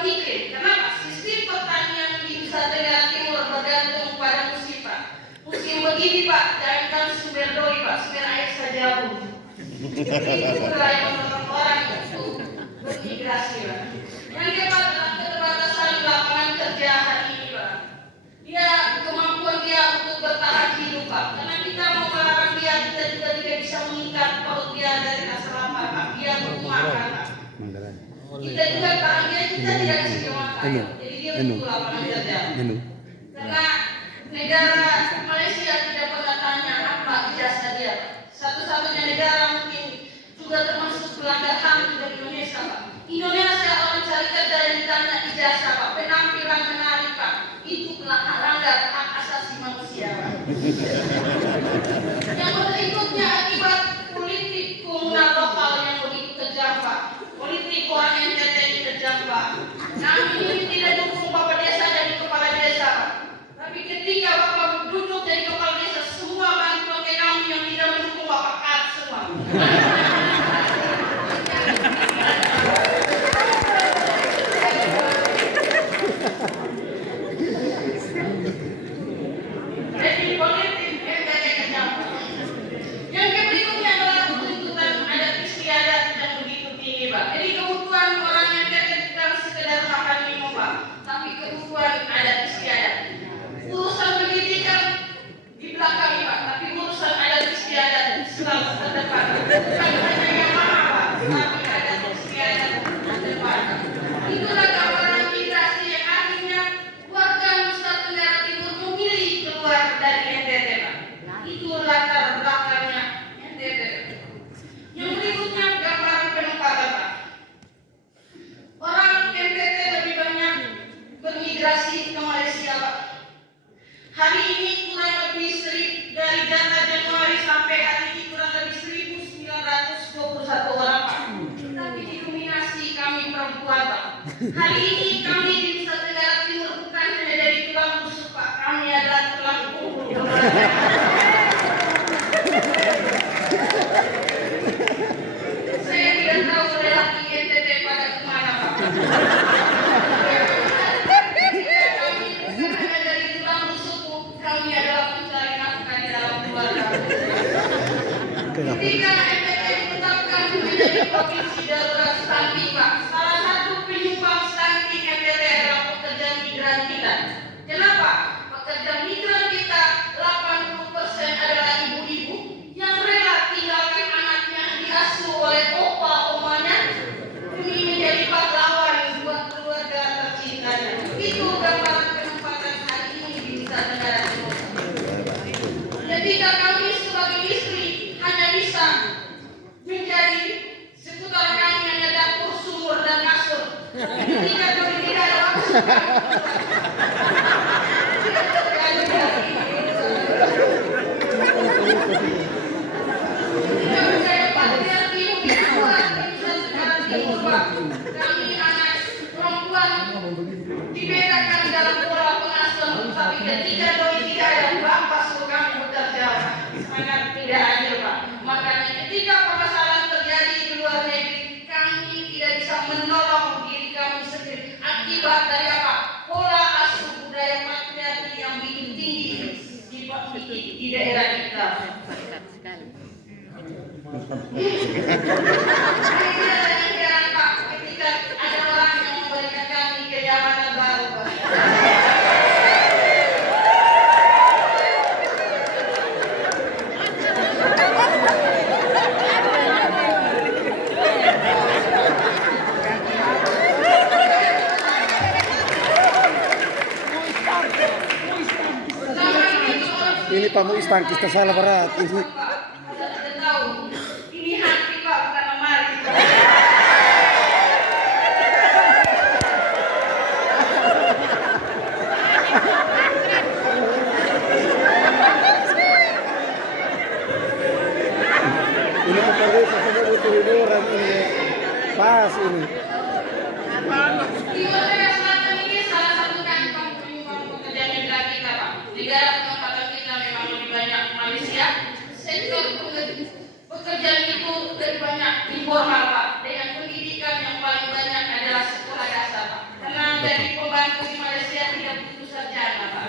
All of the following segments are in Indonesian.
perubahan iklim. Kenapa? Sistem pertanian di Nusa Tenggara Timur bergantung pada musim, Pak. Musim begini, Pak, jangankan sumber doi, Pak, sumber air saja pun. Itulah yang mendorong orang untuk bermigrasi, Pak. Yang keempat adalah keterbatasan lapangan kerja hari ini, Pak. Kemampuan dia untuk bertahan hidup, Pak. Karena kita mau melarang dia, kita juga tidak bisa mengikat perut dia dari rasa lapar, Pak. Dia butuh makan, Pak. Kita juga tahan dia, kita tidak bisa makan. Jadi dia butuh lapangan kerja. Karena negara Malaysia tidak pernah tanya apa ijazah dia. Satu-satunya negara mungkin juga termasuk pelanggar HAM juga Indonesia, Pak. Indonesia orang cari kerja yang ditanya ijazah, Pak. Penampilan menarik, Pak. Itu melanggar hak asasi manusia, Pak. Yang berikutnya akibat politik komunal lokal yang begitu kejam, Pak. Politik orang NTT ini kejam, Pak. Kami ini tidak dukung Bapak Desa jadi kepala desa, Pak. Tapi ketika Bapak duduk jadi kepala desa, semua bantuan ke kami yang tidak mendukung Bapak cut semua. Jadi politik NTT kejam, Pak. Yang berikutnya adalah tuntutan adat istiadat yang begitu tinggi, Pak. Jadi kebutuhan orang yang bukan sekedar makan minum, Pak, tapi kebutuhan adat istiadat. Urusan pendidikan di belakang, Pak, tapi urusan adat istiadat selalu terdepan. Bukan hanya yang mahal, Pak, tapi adat istiadat terdepan. Itulah gambaran migrasi yang akhirnya warga Nusa Tenggara Timur memilih keluar dari NTT, Pak. Itu latar belakangnya NTT. Yang berikutnya gambaran penempatan, Pak. Orang NTT lebih banyak bermigrasi ke Malaysia, Pak. Hari ini kurang lebih dari data Januari sampai hari ini kurang lebih 1.921 orang, Pak. Tapi didominasi kami perempuan, Pak. Hari ini kami di Nusa Tenggara Timur bukan hanya dari tulang rusuk, Pak. Kami adalah tulang punggung. Saya tidak tahu relasi NTT pada kemana, Pak. Kami adalah pencari nafkah di dalam keluarga. Ketika NTT ditetapkan menjadi provinsi darurat stunting, Pak, salah satu penyumbang stunting NTT adalah pekerja migran kita. Kenapa? Pekerja migran kita 80% adalah ibu-ibu yang rela tinggalkan anaknya diasuh oleh opa omanya demi menjadi pahlawan buat keluarga tercintanya. Itu gambaran penempatan hari ini di Nusa Tenggara Timur. Ketika kami sebagai istri hanya bisa menjadi seputar kami hanya dapur, sumur dan kasur. Ketika kami tidak ada waktu, kami anak perempuan dibedakan dalam pola pengasuhan, tapi ketika doi tidak ada bapak suruh kami bekerja, sangat tidak adil, Pak. Makanya ketika permasalahan terjadi di luar negeri, kami tidak bisa menolong diri kami sendiri. Akibat dari apa? Pola asuh budaya patriarki yang begitu tinggi di daerah kita. Pak, ketika ada orang yang memberikan kami kenyamanan baru, Pak. Ini Pak Muiz tangkis tersalah berat ini. Ini hati, Pak, bukan lemari. Ini pekerja saya butuh hiburan ini. Pas ini. Di Merdeka Selatan ini salah satu kantong penyumbang pekerja migran kita, Pak. Negara penempatan kita memang lebih banyak Malaysia. Sektor pekerjaan itu lebih banyak informal, Pak. Dengan pendidikan yang paling banyak adalah sekolah dasar, Pak. Karena menjadi pembantu di Malaysia tidak butuh sarjana, Pak.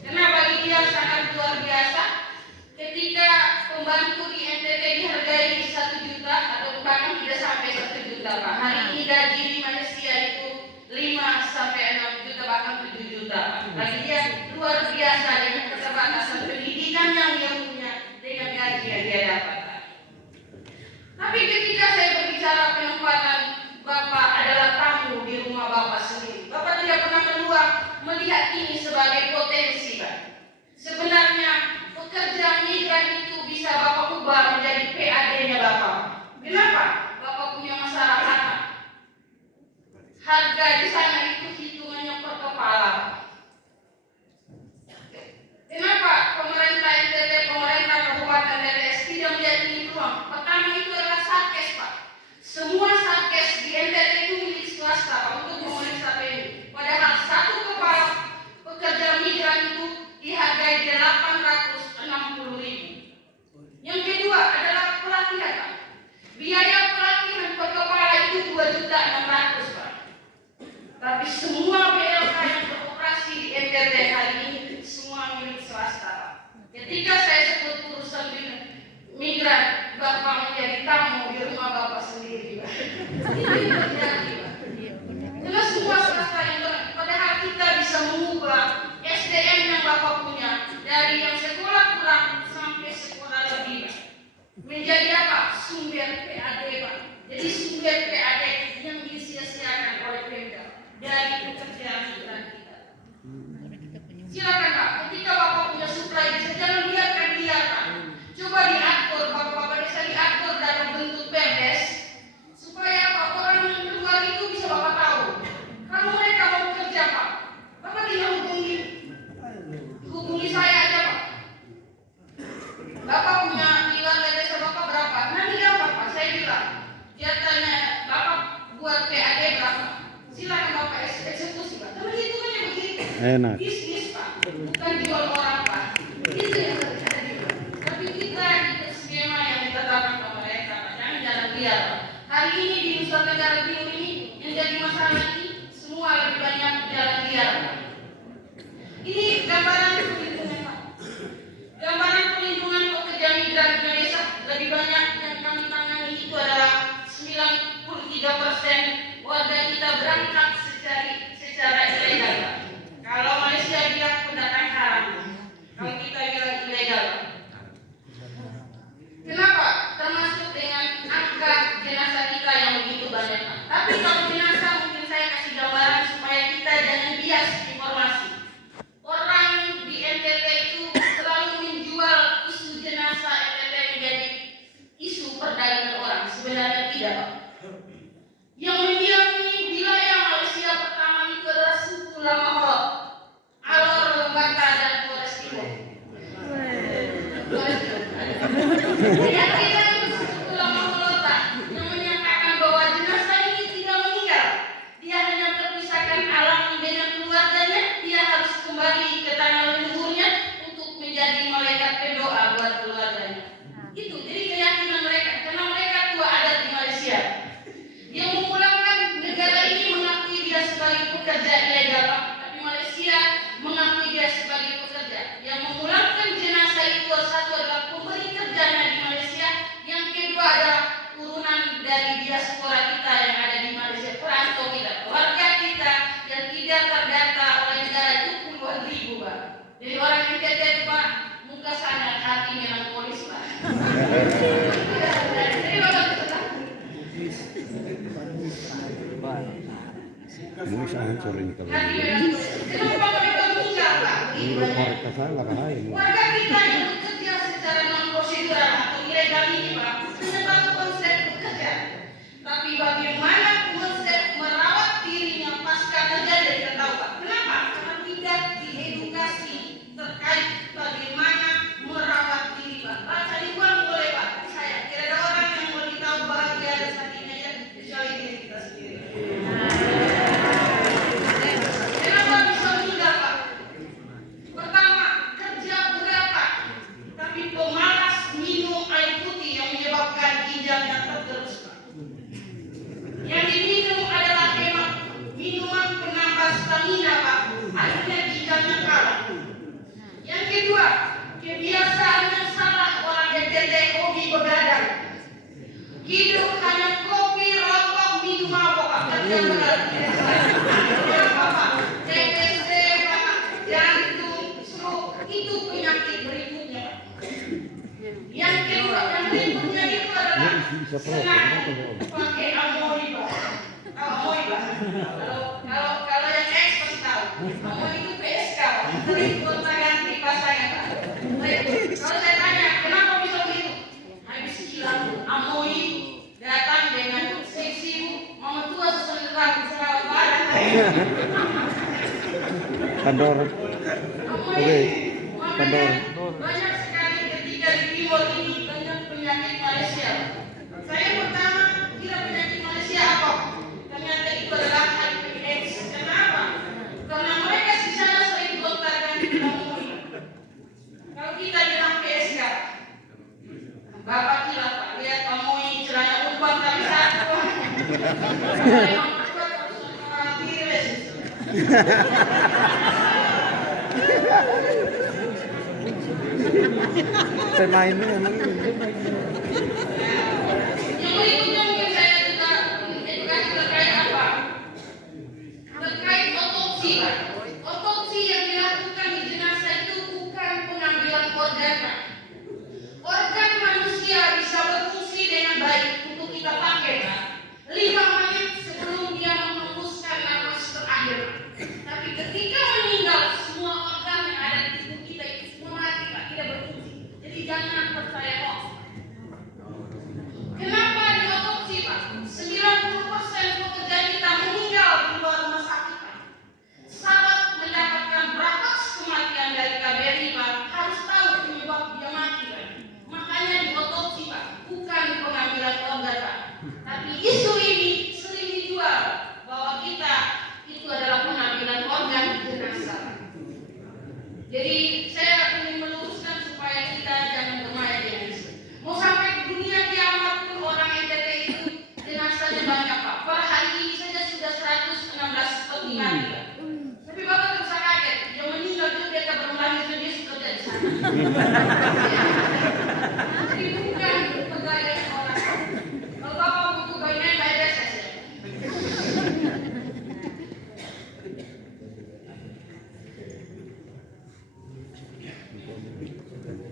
Karena bagi dia sangat luar biasa ketika pembantu di NTT dihargai 1 juta atau bahkan tidak sampai 1 juta, Pak. Hari ini gaji di Malaysia itu 5 sampai 6 juta bahkan 7 juta, Pak. Bagi dia luar biasa dengan keterbatasan pendidikan yang dia punya dengan gaji yang dia dapat, Pak. Tapi ketika saya berbicara penempatan Bapak adalah tamu di rumah Bapak sendiri, Bapak tidak pernah keluar melihat ini sebagai potensi, Pak. Sebenarnya pekerja migran itu bisa Bapak ubah menjadi PAD-nya Bapak. Kenapa? Bapak punya masalah harga. Harga di sana itu hitungannya per kepala. Kenapa pemerintah NTT, pemerintah Kabupaten TTS tidak melihat ini peluang? Pertama itu adalah Satkes, Pak. Semua Satkes di NTT itu milik swasta, Pak, untuk memeriksa PMI. Padahal satu kepala pekerja migran itu dihargai 860.000. Yang kedua adalah pelatihan, Pak. Biaya pelatihan per kepala itu 2.600.000, Pak. Tapi semua BLK yang beroperasi di NTT hari ini semua milik swasta, Pak. Ketika saya sebut urusan migran, Bapak menjadi tamu di rumah Bapak sendiri, Pak. Ini terjadi, Pak. Karena semua swasta yang padahal kita bisa mengubah SDM yang Bapak punya dari yang sekolah kurang sampai sekolah lebih, Pak. Menjadi apa? Sumber PAD, Pak. Jadi sumber PAD yang disia-siakan oleh Pemda dari pekerjaan migran kita. Silakan, Pak. Ketika Bapak punya suplai desa, jangan biarkan dia, Pak. Coba diatur, Bapak-bapak desa diatur dalam bentuk perdes supaya Pak, orang yang keluar itu bisa Bapak tahu. Kalau mereka mau bekerja, Pak, Bapak tinggal hubungi saya aja, Pak. Bapak punya nilai desa Bapak berapa? Nanti dapat, Pak. Saya bilang, dia tanya Bapak buat PAD berapa? Silakan Bapak eksekusi, Pak. Tapi hitungannya begitu. Enak. Bisnis, Pak, bukan jual orang, Pak. Itu yang terjadi, Pak. Tapi kita ikut skema yang ditetapkan oleh mereka, Pak. Jangan liar, Pak. Hari ini di Nusa Tenggara Timur ini yang jadi masalah ini semua lebih banyak jalan liar, Pak. Ini gambaran perlindungan, Pak. Gambaran perlindungan pekerja migran Indonesia lebih banyak yang kami tangani itu adalah 93% warga kita berangkat secara ilegal, Pak. Kalau Malaysia bilang pendatang haram, kalau kita bilang ilegal, Pak. Kenapa? Termasuk dengan angka jenazah kita yang begitu banyak, Pak. Tapi kalau jenazah mungkin saya kasih gambaran supaya kita jangan bias informasi. Orang di NTT itu selalu menjual isu jenazah NTT menjadi isu perdagangan orang. Sebenarnya tidak, Pak. Yang mendiami wilayah Malaysia pertama itu adalah suku Lamaholo, Alor, Lembata, dan Flores Timur. Keyakinan suku Lamaholo yang menyatakan bahwa jenazah ini tidak meninggal, dia hanya terpisahkan alam dengan keluarganya, dia harus kembali ke tanah leluhurnya untuk menjadi malaikat pendoa buat keluarganya. Itu jadi keyakinan mereka, karena mereka tua adat di Malaysia. Yang memulangkan negara ini mengakui dia sebagai pekerja ilegal, Pak. Tapi Malaysia mengakui dia sebagai pekerja. Yang memulangkan jenazah itu satu adalah pemberi kerjanya di Malaysia, yang kedua adalah turunan dari diaspora kita yang ada di Malaysia, perantau kita, keluarga kita yang tidak terdata oleh negara itu puluhan ribu, Pak. Jadi orang yang kerja itu, Pak, muka sangat, hati melankolis, Pak. Jadi Bapak Bisa hancur ini kalau kenapa mereka meninggal, Pak? mereka salah lain. Warga kita yang bekerja secara non prosedural atau ilegal ini, Pak, hanya tahu konsep bekerja. Tapi bagaimana konsep merawat dirinya pasca terjadi tidak tahu, Pak. Kenapa? Karena tidak diedukasi terkait bagaimana merawat diri, Pak. Pak, cari uang boleh, Pak. Saya kira ada orang yang mau ditahu bahagia dan sakitnya ya, kecuali diri kita sendiri. Kenapa bisa meninggal, Pak? Pertama, kerja berat, Pak. Tapi pemalas minum air putih yang menyebabkan ginjalnya tergerus, Pak. Yang TBC, Pak, jantung, stroke, itu penyakit berikutnya. Yang kedua, yang berikutnya itu adalah senang pakai amoeba. Amoeba. Kalau yang X pasti tahu. Amoeba itu PSK, sering gonta-ganti pasangan. Kalau saya tanya, kenapa bisa begitu? Habis hilang amoeba datang dengan sibuk, mama tua seseorang serawat badan. Pandor. Oke. Pandor. Banyak sekali ketika di Timur ini banyak penyakit Malaysia. Saya pertama kira penyakit Malaysia apa? Ternyata itu adalah HIV/AIDS. Kenapa? Karena mereka di sana sering gonta-ganti amoeba. Kalau kita bilang PSK, Bapak kira Pak, lihat amoeba celana ubah kali satu. Memang kuat harus virus. Saya main memang ini. Yang berikutnya mungkin saya juga edukasi terkait apa? Terkait otopsi, Pak. Otopsi yang dilakukan di jenazah itu bukan pengambilan organ, Pak. Organ manusia bisa berfungsi dengan baik untuk kita pakai, Pak. 5 menit sebelum dia menghembuskan nafas terakhir. Tapi ketika meninggal, semua organ yang ada di tubuh kita itu semua mati, Pak, tidak berfungsi. Jadi jangan percaya hoax. Kenapa diotopsi, Pak? 90% pekerja kita meninggal di luar rumah sakit, Pak. Sahabat mendapatkan berapa kematian dari KBRI, Pak, harus tahu penyebab dia mati, Pak. Makanya diotopsi, Pak, bukan pengambilan organ, Pak. Tapi isu ini sering dijual bahwa kita itu adalah pengambilan organ jenazah. Jadi saya ingin meluruskan supaya kita jangan bermain dengan isu. Mau sampai dunia kiamat pun orang NTT itu jenazahnya banyak, Pak. Per hari ini saja sudah 116 peti mati, Pak. Tapi Bapak tidak usah kaget, yang meninggal itu dia tak belum lahir dan dia sudah di sana. Jadi bukan pegawai orang. Kalau Bapak butuh bayian, bayar saja.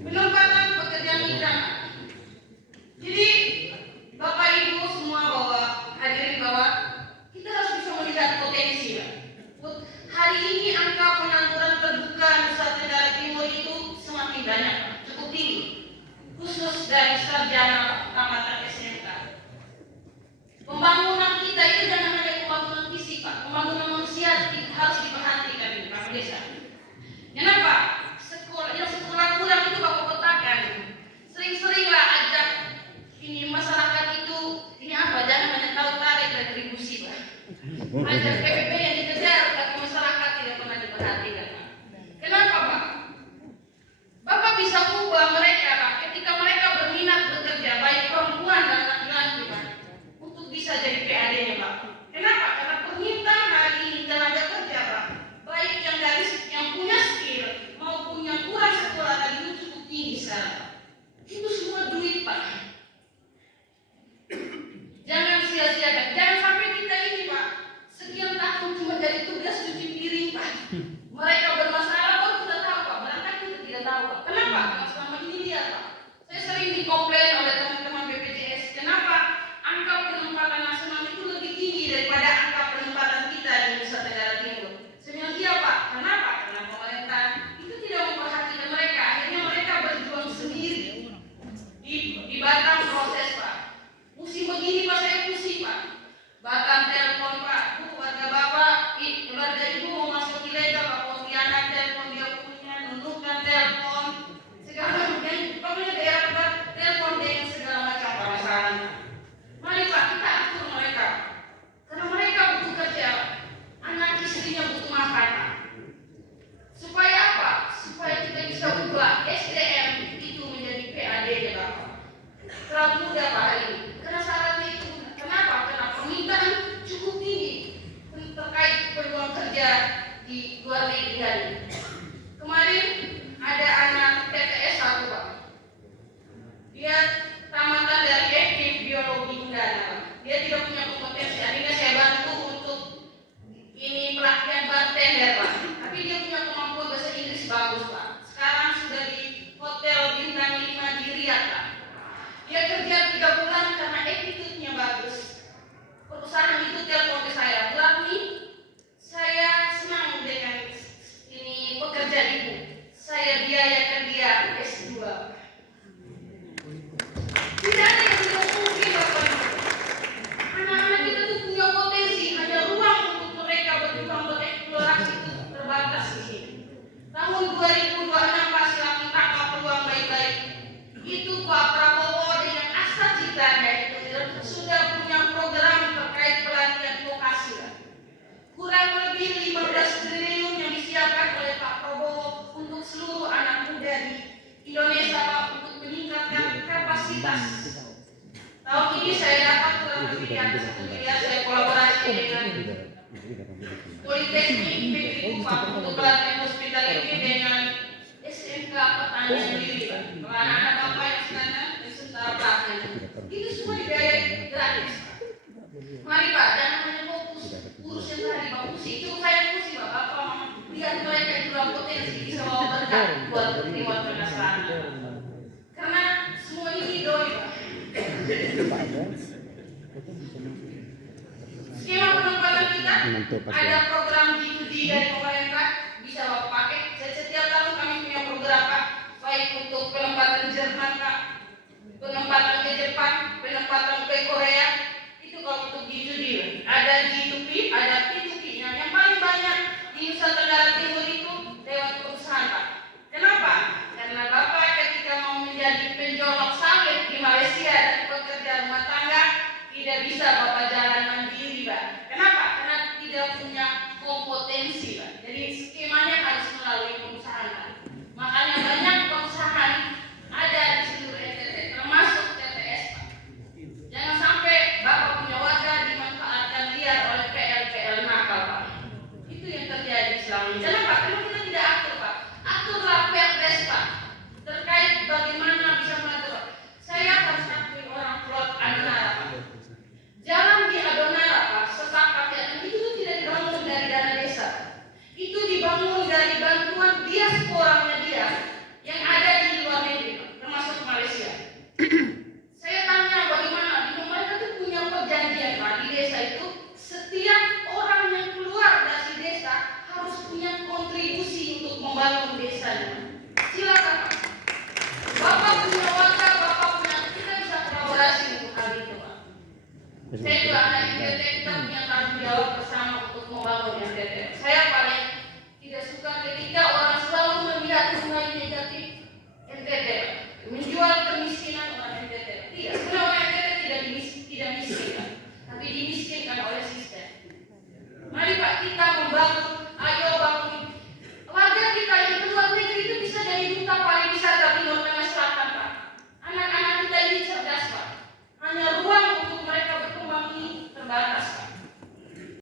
Penempatan pekerja migran. Jadi Bapak Ibu semua bahwa hadirin bahwa kita harus bisa melihat potensi, ya. Hari ini angka pengangguran terbuka Nusa Tenggara Timur itu semakin banyak, cukup tinggi, khusus dari sarjana tamatan SMK. Pembangunan kita itu jangan hanya pembangunan fisik, Pak. Pembangunan manusia harus diperhatikan di Pak Desa. Kenapa? Sekolah kurang itu Bapak petakan. Sering-seringlah ajak ini masyarakat itu ini apa? Jangan hanya tahu tarik retribusi, Pak. Ajak PPP yang dikejar, tapi masyarakat tidak pernah diperhatikan, Pak. Kenapa, Pak? Bapak bisa ubah mereka, Pak, ketika mereka berminat bekerja, baik perempuan dan laki-laki, Pak, untuk bisa jadi PAD-nya, Pak. Kenapa? Karena permintaan hari ini tenaga kerja, Pak, baik yang dari yang punya skill maupun yang kurang sekolah tadi itu cukup tinggi sekarang. Itu semua duit, Pak. Jangan sia-siakan. Jangan sampai kita ini, Pak, sekian tahun kapasitas. Tahun ini saya dapat kurang lebih yang 1 miliar, saya kolaborasi dengan Politeknik PPU Pak untuk pelatihan hospitality dengan SMK Petani sendiri. Kalau anak-anak bapak yang sekarang di setara pelatihan itu semua dibiayai gratis. Mari Pak, jangan hanya fokus urus yang tadi Pak, usi itu saya usi Pak, Bapak lihat mereka itu dalam potensi bisa bawa berkah buat Timur Tengah Selatan. Karena semua ini doi Pak. Skema penempatan kita ada program G2G dari pemerintah bisa Bapak pakai. Setiap tahun kami punya program Pak, baik untuk penempatan Jerman Pak, penempatan ke Jepang, penempatan ke Korea. Itu kalau untuk G2G ada G2P, ada P2P. Yang paling banyak di Nusa Tenggara Timur itu lewat perusahaan Pak. Kenapa? Karena Bapak ketika mau menjadi penjolok sawit di Malaysia dan pekerja rumah tangga tidak bisa Bapak jalan mandiri Pak. Kenapa? Karena tidak punya kompetensi Pak. Jadi skemanya harus melalui perusahaan Pak. Makanya banyak perusahaan ada di seluruh NTT termasuk TTS Pak. Jangan sampai Bapak punya warga dimanfaatkan liar oleh PL nakal Pak. Itu yang terjadi selama ini. Jangan Pak, kalau kita tidak atur Pak, aturlah perdes Pak terkait bagaimana bisa mengatur Pak. Saya harus akui orang plot Adonara Pak. Jalan di Adonara Pak, sepakat ya, itu tidak dibangun dari dana desa. Itu dibangun dari bantuan diasporanya dia yang ada di luar negeri Pak, termasuk Malaysia. Saya tanya bagaimana, di mereka itu punya perjanjian Pak, di desa itu setiap orang yang keluar dari desa harus punya kontribusi untuk membangun desanya. Silakan Pak. Bapak punya warga, Bapak punya, kita bisa kolaborasi untuk hal itu Pak. Saya juga anak IPT, kita punya tanggung jawab